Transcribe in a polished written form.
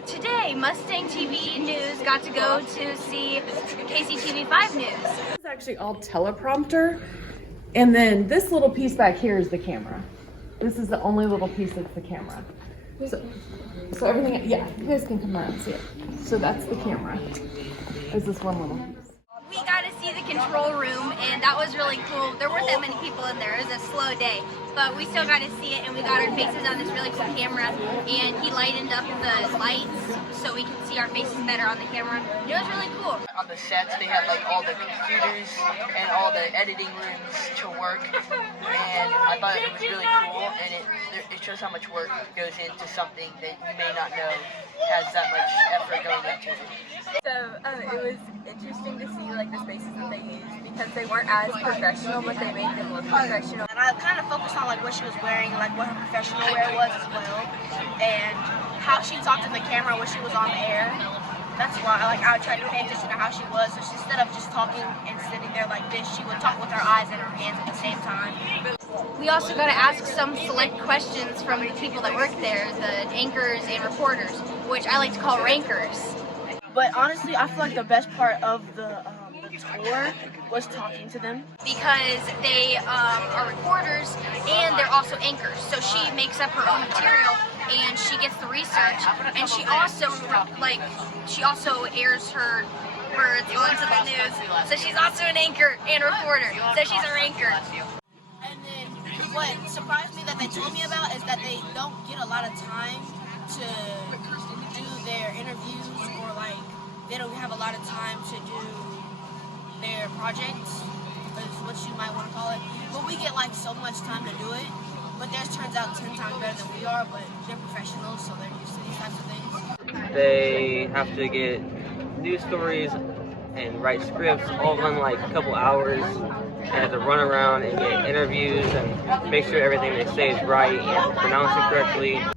today Mustang TV News got to go to see KCTV5 News. This is actually all teleprompter, and then this little piece back here is the camera. This is the only little piece that's the camera. So everything, yeah, you guys can come around and see it. So that's the camera. There's this one little piece. We got to see the control room, and that was really cool. There weren't that many people in there. It was a slow day, but we still got to see it, and we got our faces on this really cool camera, and he lightened up the lights so we can see our faces better on the camera. It was really cool. On the sets, they had like all the computers and all the editing rooms to work, and I thought it was really cool, and it shows how much work goes into something that you may not know has that much effort going into it. So it was interesting to see like the spaces that they used because they weren't as professional, but they made them look professional. And I kind of focused on like what she was wearing, like what her professional wear was as well, and how she talked to the camera when she was on the air. That's why I tried to pay attention to how she was. So instead of just talking and sitting there like this, she would talk with her eyes and her hands at the same time. We also got to ask some select questions from the people that work there, the anchors and reporters, which I like to call rankers. But honestly, I feel like the best part of the tour was talking to them. Because they are reporters and they're also anchors. So she makes up her own material and she gets the research, and she also airs her words onto the news. So she's also an anchor and reporter. So she's a ranker. And then what surprised me that they told me about is that they don't get a lot of time to do their interviews, or like they don't have a lot of time to do their projects, is what you might want to call it. But we get like so much time to do it. But theirs turns out 10 times better than we are, but they're professionals, so they're used to these types of things. They have to get news stories and write scripts all in like a couple hours. They have to run around and get interviews and make sure everything they say is right and pronounce it correctly.